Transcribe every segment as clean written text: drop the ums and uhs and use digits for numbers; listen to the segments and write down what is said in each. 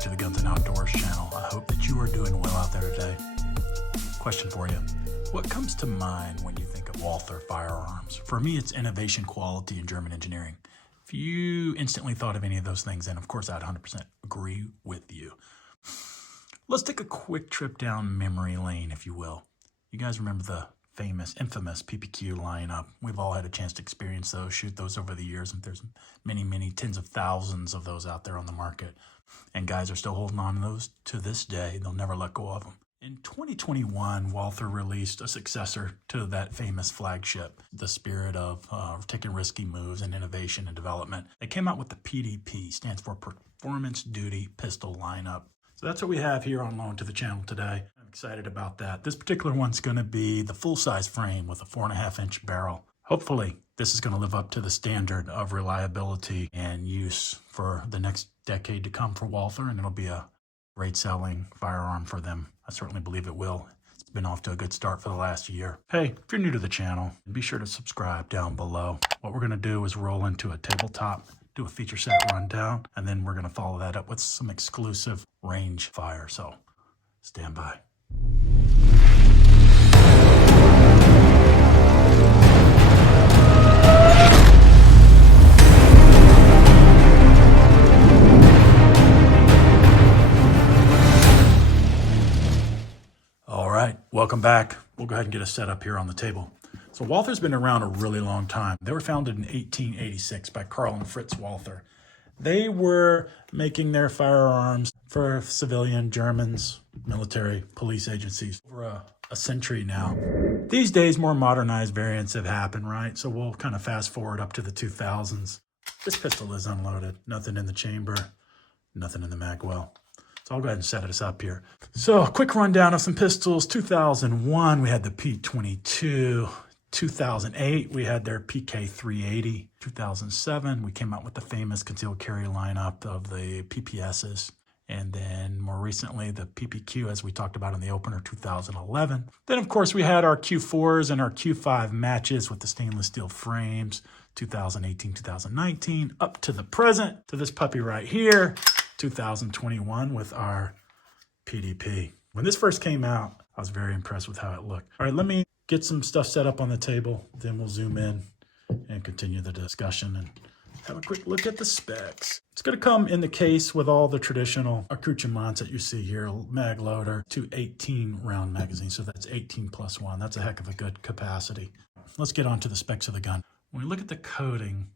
back to the Guns and Outdoors channel. I hope that you are doing well out there today. Question for you. What comes to mind when you think of Walther firearms? For me, it's innovation, quality, and German engineering. If you instantly thought of any of those things, then of course I'd 100% agree with you. Let's take a quick trip down memory lane, if you will. You guys remember the infamous PPQ lineup? We've all had a chance to experience those, shoot those over the years, and there's many tens of thousands of those out there on the market. And guys are still holding on to those to this day. They'll never let go of them. In 2021, Walther released a successor to that famous flagship, the spirit of taking risky moves and innovation and development. They came out with the PDP, stands for Performance Duty Pistol lineup. So that's what we have here on loan to the channel today. I'm excited about that. This particular one's going to be the full-size frame with a 4.5-inch barrel. Hopefully, this is going to live up to the standard of reliability and use for the next decade to come for Walther, and it'll be a great selling firearm for them. I certainly believe it will. It's been off to a good start for the last year. Hey, if you're new to the channel, be sure to subscribe down below. What we're going to do is roll into a tabletop, do a feature set rundown, and then we're going to follow that up with some exclusive range fire. So stand by. Welcome back. We'll go ahead and get a setup here on the table. So Walther's been around a really long time. They were founded in 1886 by Carl and Fritz Walther. They were making their firearms for civilian Germans, military, police agencies for a century now. These days, more modernized variants have happened, right? So we'll kind of fast forward up to the 2000s. This pistol is unloaded. Nothing in the chamber, nothing in the mag well. So I'll go ahead and set us up here. So a quick rundown of some pistols. 2001, we had the P22. 2008, we had their PK380. 2007, we came out with the famous concealed carry lineup of the PPSs. And then more recently, the PPQ, as we talked about in the opener, 2011. Then, of course, we had our Q4s and our Q5 matches with the stainless steel frames, 2018, 2019, up to the present, to this puppy right here, 2021 with our PDP. When this first came out, I was very impressed with how it looked. All right, let me get some stuff set up on the table, then we'll zoom in and continue the discussion and have a quick look at the specs. It's going to come in the case with all the traditional accoutrements that you see here, mag loader, 218 round magazines, so that's 18 plus 1. That's a heck of a good capacity. Let's get on to the specs of the gun. When we look at the coating,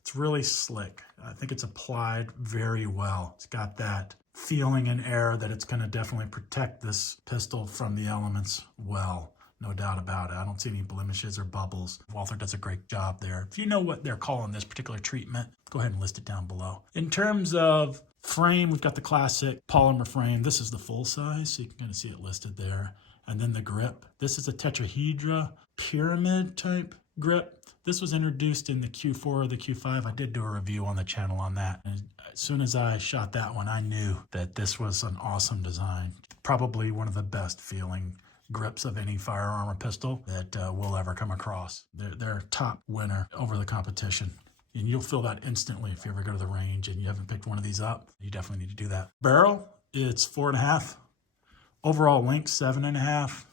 it's really slick. I think it's applied very well. It's got that feeling and air that it's going to definitely protect this pistol from the elements well. No doubt about it. I don't see any blemishes or bubbles. Walther does a great job there. If you know what they're calling this particular treatment, go ahead and list it down below. In terms of frame, we've got the classic polymer frame. This is the full size, so you can kind of see it listed there. And then the grip. This is a tetrahedra pyramid type grip. This was introduced in the Q4 or the Q5. I did do a review on the channel on that. And as soon as I shot that one, I knew that this was an awesome design. Probably one of the best feeling grips of any firearm or pistol that we'll ever come across. They're top winner over the competition. And you'll feel that instantly if you ever go to the range and you haven't picked one of these up. You definitely need to do that. Barrel, it's 4.5. Overall length, 7.5.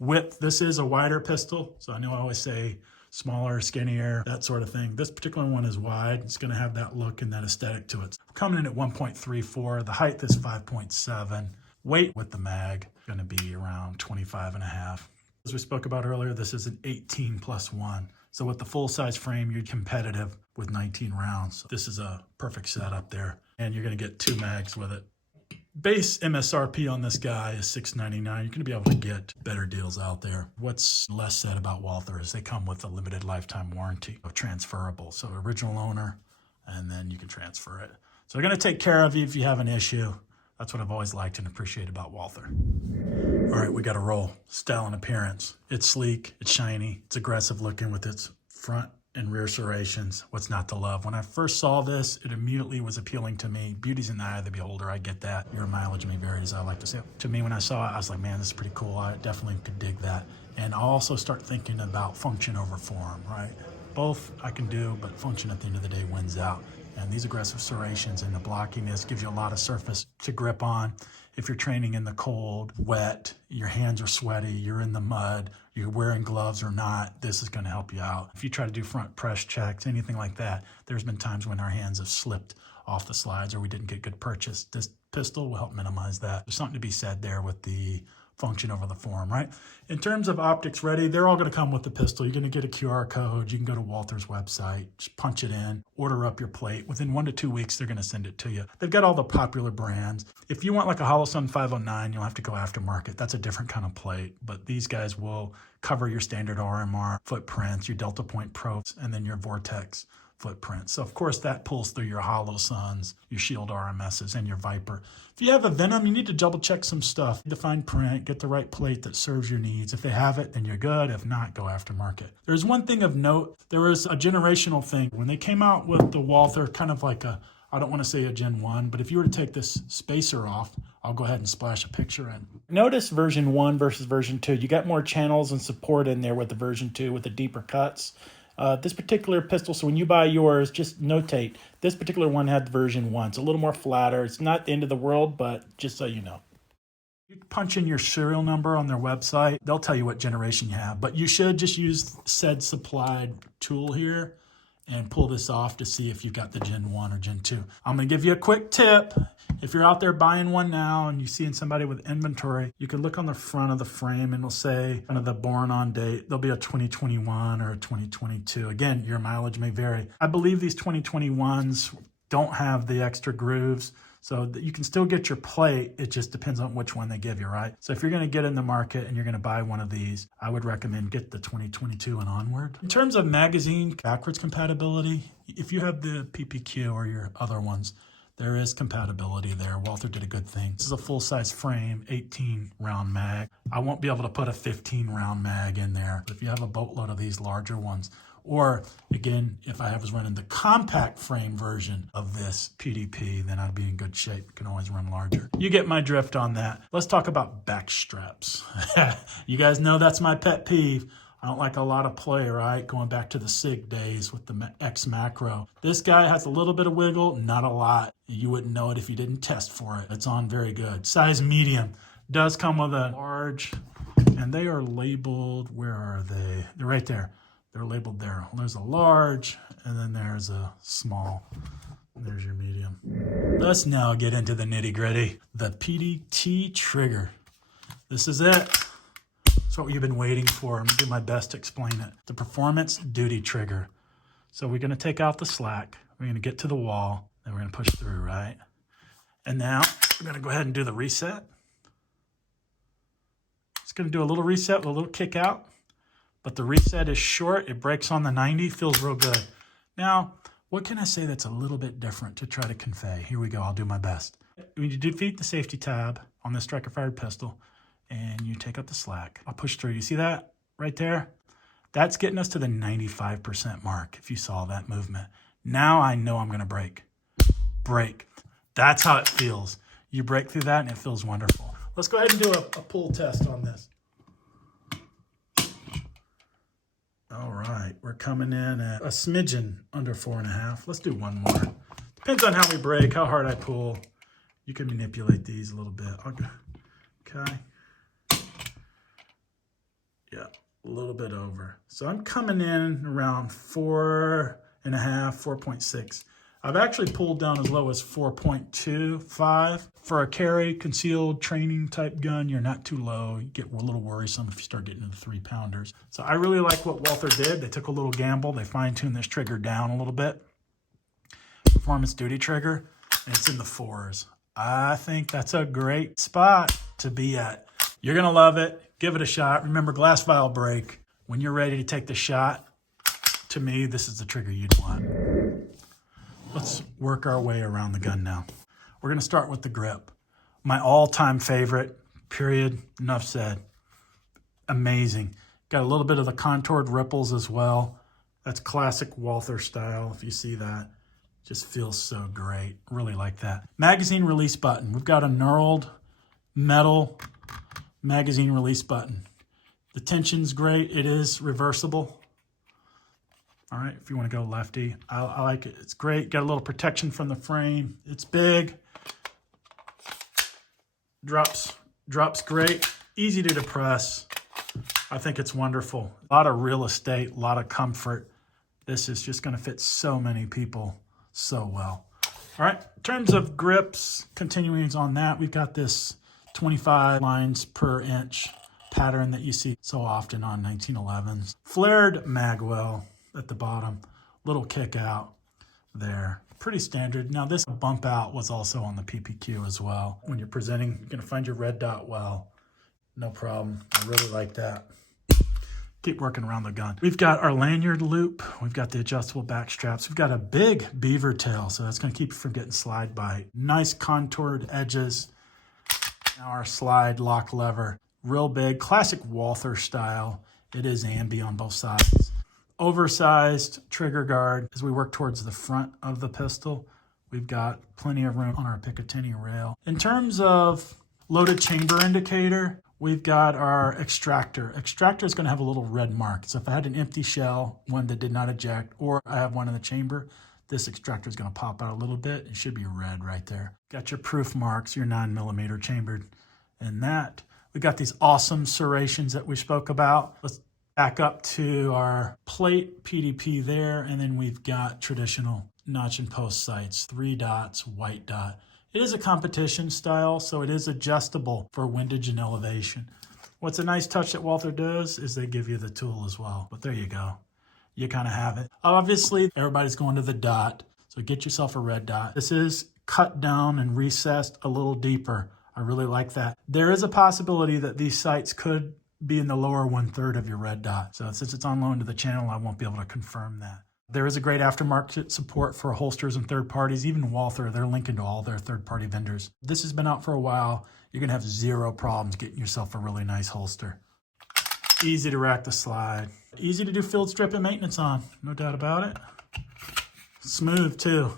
Width, this is a wider pistol. So I know I always say smaller, skinnier, that sort of thing. This particular one is wide. It's going to have that look and that aesthetic to it. Coming in at 1.34. The height is 5.7. Weight with the mag going to be around 25.5. As we spoke about earlier, this is an 18 plus 1. So with the full-size frame, you're competitive with 19 rounds. So this is a perfect setup there. And you're going to get 2 mags with it. Base MSRP on this guy is $699. You're going to be able to get better deals out there. What's less said about Walther is they come with a limited lifetime warranty, transferable. So original owner, and then you can transfer it. So they're going to take care of you if you have an issue. That's what I've always liked and appreciated about Walther. All right, we got to roll. Style and appearance. It's sleek, it's shiny, it's aggressive looking with its front and rear serrations. What's not to love? When I first saw this, it immediately was appealing to me. Beauty's in the eye of the beholder, I get that. Your mileage may vary, as I like to say. To me, when I saw it, I was like, man, this is pretty cool. I definitely could dig that. And I'll also start thinking about function over form, right? Both I can do, but function at the end of the day wins out. And these aggressive serrations and the blockiness gives you a lot of surface to grip on. If you're training in the cold, wet, your hands are sweaty, you're in the mud, you're wearing gloves or not, this is gonna help you out. If you try to do front press checks, anything like that, there's been times when our hands have slipped off the slides or we didn't get good purchase. This pistol will help minimize that. There's something to be said there with the function over the form, right? In terms of optics ready, they're all gonna come with the pistol. You're gonna get a QR code. You can go to Walther's website, just punch it in, order up your plate. Within 1 to 2 weeks, they're gonna send it to you. They've got all the popular brands. If you want like a Holosun 509, you'll have to go aftermarket. That's a different kind of plate, but these guys will cover your standard RMR footprints, your Delta Point Pro, and then your Vortex footprint. So of course that pulls through your Holosuns, your Shield RMSs, and your Viper. If you have a Venom, you need to double check some stuff. Define print, get the right plate that serves your needs. If they have it, then you're good. If not, go aftermarket. There's one thing of note. There was a generational thing. When they came out with the Walther, kind of like a, I don't want to say a Gen 1, but if you were to take this spacer off, I'll go ahead and splash a picture in. Notice version 1 versus version 2. You got more channels and support in there with the version 2 with the deeper cuts. This particular pistol, so when you buy yours, just notate, this particular one had the version 1. It's a little more flatter. It's not the end of the world, but just so you know. You punch in your serial number on their website. They'll tell you what generation you have, but you should just use said supplied tool here and pull this off to see if you've got the Gen 1 or Gen 2. I'm gonna give you a quick tip. If you're out there buying one now and you're seeing somebody with inventory, you can look on the front of the frame and it'll say kind of the born on date. There'll be a 2021 or a 2022. Again, your mileage may vary. I believe these 2021s don't have the extra grooves, so that you can still get your plate. It just depends on which one they give you, right? So if you're gonna get in the market and you're gonna buy one of these, I would recommend get the 2022 and onward. In terms of magazine backwards compatibility, if you have the PPQ or your other ones, there is compatibility there. Walther did a good thing. This is a full-size frame, 18 round mag. I won't be able to put a 15 round mag in there. But if you have a boatload of these larger ones, or again, if I was running the compact frame version of this PDP, then I'd be in good shape. You can always run larger. You get my drift on that. Let's talk about back straps. You guys know that's my pet peeve. I don't like a lot of play, right? Going back to the SIG days with the X Macro. This guy has a little bit of wiggle, not a lot. You wouldn't know it if you didn't test for it. It's on very good. Size medium. Does come with a large, and they are labeled, where are they? They're right there. They're labeled there. There's a large, and then there's a small. There's your medium. Let's now get into the nitty gritty. The PDT trigger. This is it. That's what you've been waiting for. I'm gonna do my best to explain it. The performance duty trigger. So we're gonna take out the slack. We're gonna get to the wall, then we're gonna push through, right? And now we're gonna go ahead and do the reset. It's gonna do a little reset with a little kick out, but the reset is short. It breaks on the 90, feels real good. Now, what can I say that's a little bit different to try to convey? Here we go, I'll do my best. When you defeat the safety tab on the striker fired pistol, and you take out the slack, I'll push through. You see that right there? That's getting us to the 95% mark, if you saw that movement. Now I know I'm gonna break. Break. That's how it feels. You break through that and it feels wonderful. Let's go ahead and do a pull test on this. All right, we're coming in at a smidgen under 4.5. Let's do one more. Depends on how we break, how hard I pull. You can manipulate these a little bit. Okay. Yeah, a little bit over. So I'm coming in around 4.5, 4.6. I've actually pulled down as low as 4.25. For a carry, concealed training type gun, you're not too low. You get a little worrisome if you start getting into 3-pounders. So I really like what Walther did. They took a little gamble. They fine-tuned this trigger down a little bit. Performance duty trigger, and it's in the 4s. I think that's a great spot to be at. You're gonna love it. Give it a shot. Remember, glass vial break. When you're ready to take the shot, to me, this is the trigger you'd want. Let's work our way around the gun now. We're gonna start with the grip. My all-time favorite, period, enough said. Amazing. Got a little bit of the contoured ripples as well. That's classic Walther style, if you see that. Just feels so great. Really like that. Magazine release button. We've got a knurled metal magazine release button. The tension's great. It is reversible. All right, if you want to go lefty, I like it. It's great. Got a little protection from the frame. It's big. Drops great. Easy to depress. I think it's wonderful. A lot of real estate, a lot of comfort. This is just going to fit so many people so well. All right, in terms of grips, continuing on that, we've got this 25 lines per inch pattern that you see so often on 1911s. Flared magwell at the bottom, little kick out there. Pretty standard. Now this bump out was also on the PPQ as well. When you're presenting, you're gonna find your red dot well. No problem, I really like that. Keep working around the gun. We've got our lanyard loop. We've got the adjustable back straps. We've got a big beaver tail, so that's gonna keep you from getting slide bite. Nice contoured edges. Now our slide lock lever, real big, classic Walther style. It is ambi on both sides. Oversized trigger guard as we work towards the front of the pistol. We've got plenty of room on our Picatinny rail. In terms of loaded chamber indicator, we've got our extractor. Extractor is going to have a little red mark. So if I had an empty shell, one that did not eject, or I have one in the chamber, this extractor is going to pop out a little bit. It should be red right there. Got your proof marks, your 9mm chambered in that. We got these awesome serrations that we spoke about. Let's back up to our plate PDP there, and then we've got traditional notch and post sights, 3 dots, white dot. It is a competition style, so it is adjustable for windage and elevation. What's a nice touch that Walther does is they give you the tool as well, but there you go. You kind of have it. Obviously, everybody's going to the dot, so get yourself a red dot. This is cut down and recessed a little deeper. I really like that. There is a possibility that these sights could be in the lower 1/3 of your red dot. So since it's on loan to the channel, I won't be able to confirm that. There is a great aftermarket support for holsters and third parties. Even Walther, they're linking to all their third-party vendors. This has been out for a while. You're gonna have zero problems getting yourself a really nice holster. Easy to rack the slide. Easy to do field strip and maintenance on, no doubt about it. Smooth too.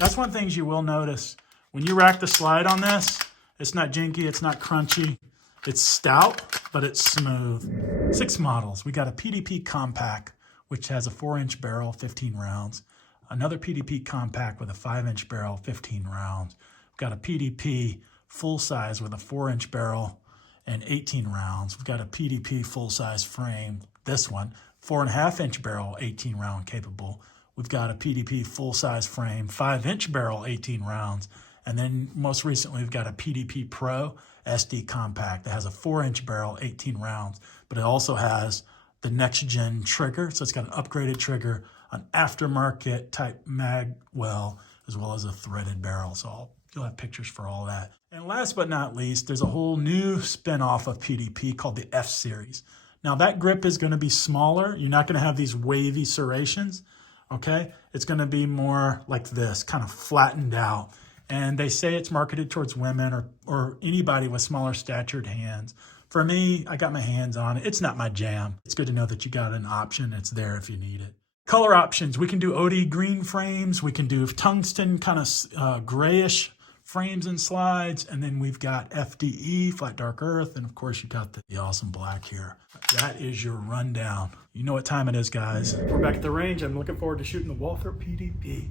That's one of the things you will notice. When you rack the slide on this, it's not jinky, it's not crunchy. It's stout, but it's smooth. 6 models. We got a PDP compact, which has a 4-inch barrel, 15 rounds. Another PDP compact with a 5-inch barrel, 15 rounds. We've got a PDP full size with a 4-inch barrel and 18 rounds. We've got a PDP full size frame, this one, 4.5-inch barrel, 18 round capable. We've got a PDP full size frame, 5-inch barrel, 18 rounds. And then most recently, we've got a PDP Pro SD compact that has a 4-inch barrel, 18 rounds, but it also has the next gen trigger. So it's got an upgraded trigger, an aftermarket type mag well, as well as a threaded barrel. So you'll have pictures for all that. And last but not least, there's a whole new spin-off of PDP called the F series. Now that grip is going to be smaller. You're not going to have these wavy serrations, okay? It's going to be more like this, kind of flattened out. And they say it's marketed towards women or anybody with smaller statured hands. For me, I got my hands on it. It's not my jam. It's good to know that you got an option. It's there if you need it. Color options. We can do OD green frames. We can do tungsten kind of grayish frames and slides. And then we've got FDE, flat dark earth. And of course, you got the awesome black here. That is your rundown. You know what time it is, guys. We're back at the range. I'm looking forward to shooting the Walther PDP.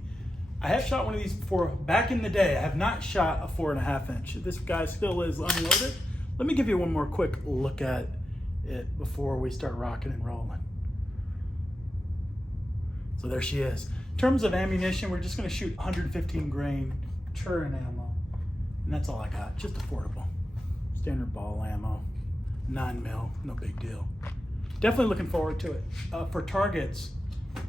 I have shot one of these before back in the day. I have not shot a 4.5-inch. This guy still is unloaded. Let me give you one more quick look at it before we start rocking and rolling. So there she is. In terms of ammunition, we're just gonna shoot 115 grain Turin ammo. And that's all I got, just affordable. Standard ball ammo, 9mm, no big deal. Definitely looking forward to it. For targets,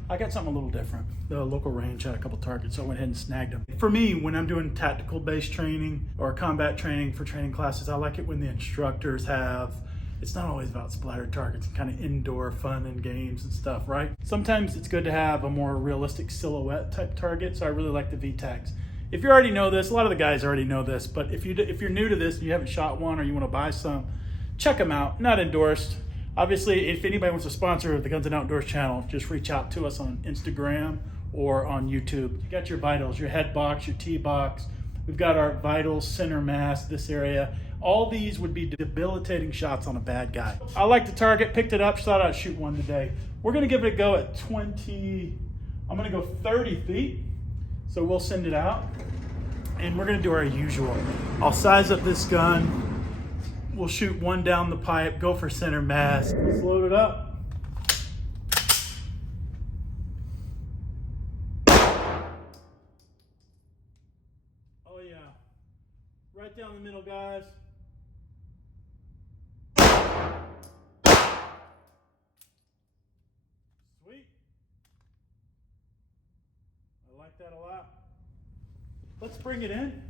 I got something a little different. The local range had a couple targets, so I went ahead and snagged them. For me, when I'm doing tactical based training or combat training for training classes, I like it when the instructors have, it's not always about splatter targets and kind of indoor fun and games and stuff, right? Sometimes it's good to have a more realistic silhouette type target, so I really like the VTACs. If you already know this, a lot of the guys already know this, but if you're new to this and you haven't shot one or you want to buy some, check them out. Not endorsed. Obviously, if anybody wants to sponsor the Guns and Outdoors channel, just reach out to us on Instagram or on YouTube. You got your vitals, your head box, your T-box. We've got our vitals, center mass, this area. All these would be debilitating shots on a bad guy. I like the target, picked it up, thought I'd shoot one today. We're gonna give it a go at 20, I'm gonna go 30 feet. So we'll send it out and we're gonna do our usual. I'll size up this gun. We'll shoot one down the pipe, go for center mass. Let's load it up. Oh yeah, right down the middle, guys. Sweet. I like that a lot. Let's bring it in.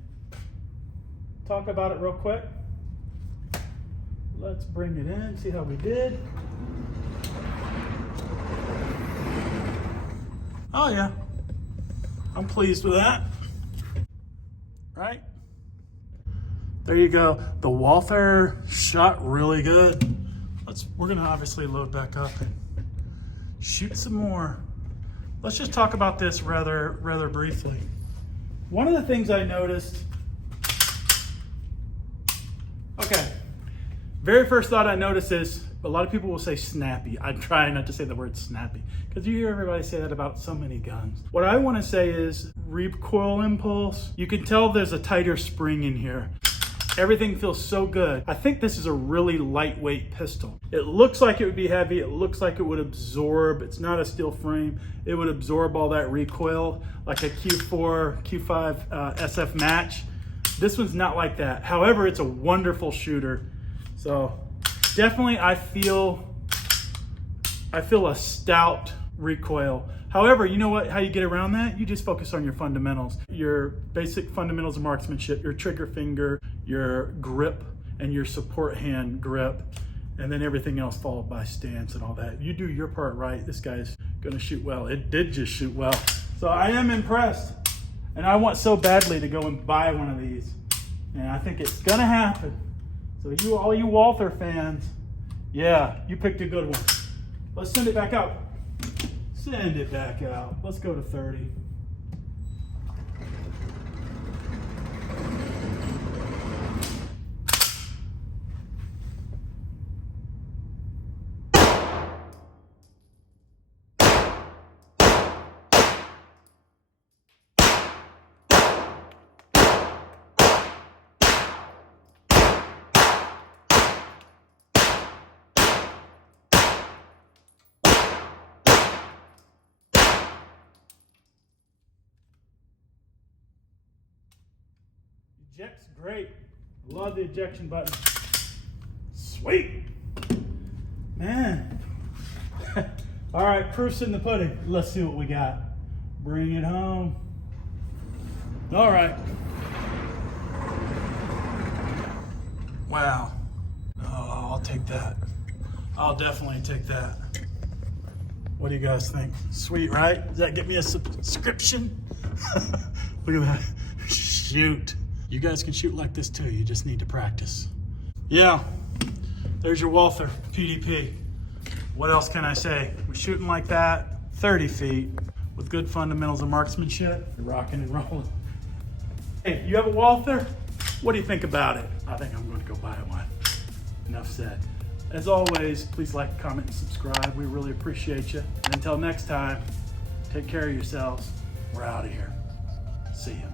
Talk about it real quick. Let's bring it in, see how we did. Oh yeah, I'm pleased with that. Right? There you go. The Walther shot really good. We're gonna obviously load back up and shoot some more. Let's just talk about this rather briefly. One of the things I noticed, okay, very first thought I noticed is a lot of people will say snappy. I try not to say the word snappy because you hear everybody say that about so many guns. What I want to say is recoil impulse. You can tell there's a tighter spring in here. Everything feels so good. I think this is a really lightweight pistol. It looks like it would be heavy. It looks like it would absorb. It's not a steel frame. It would absorb all that recoil like a Q4, Q5 SF match. This one's not like that. However, it's a wonderful shooter. So definitely I feel a stout recoil. However, you know what? How you get around that? You just focus on your fundamentals. Your basic fundamentals of marksmanship, your trigger finger, your grip, and your support hand grip, and then everything else followed by stance and all that. You do your part right, this guy's gonna shoot well. It did just shoot well. So I am impressed. And I want so badly to go and buy one of these. And I think it's gonna happen. So all you Walther fans, yeah, you picked a good one. Let's send it back out. Send it back out. Let's go to 30. Eject's great. Love the ejection button. Sweet. Man. All right, proof's in the pudding. Let's see what we got. Bring it home. All right. Wow. Oh, I'll take that. I'll definitely take that. What do you guys think? Sweet, right? Does that get me a subscription? Look at that. Shoot. You guys can shoot like this too. You just need to practice. Yeah, there's your Walther PDP. What else can I say? We're shooting like that, 30 feet, with good fundamentals of marksmanship. You're rocking and rolling. Hey, you have a Walther? What do you think about it? I think I'm going to go buy one. Enough said. As always, please like, comment, and subscribe. We really appreciate you. And until next time, take care of yourselves. We're out of here. See ya.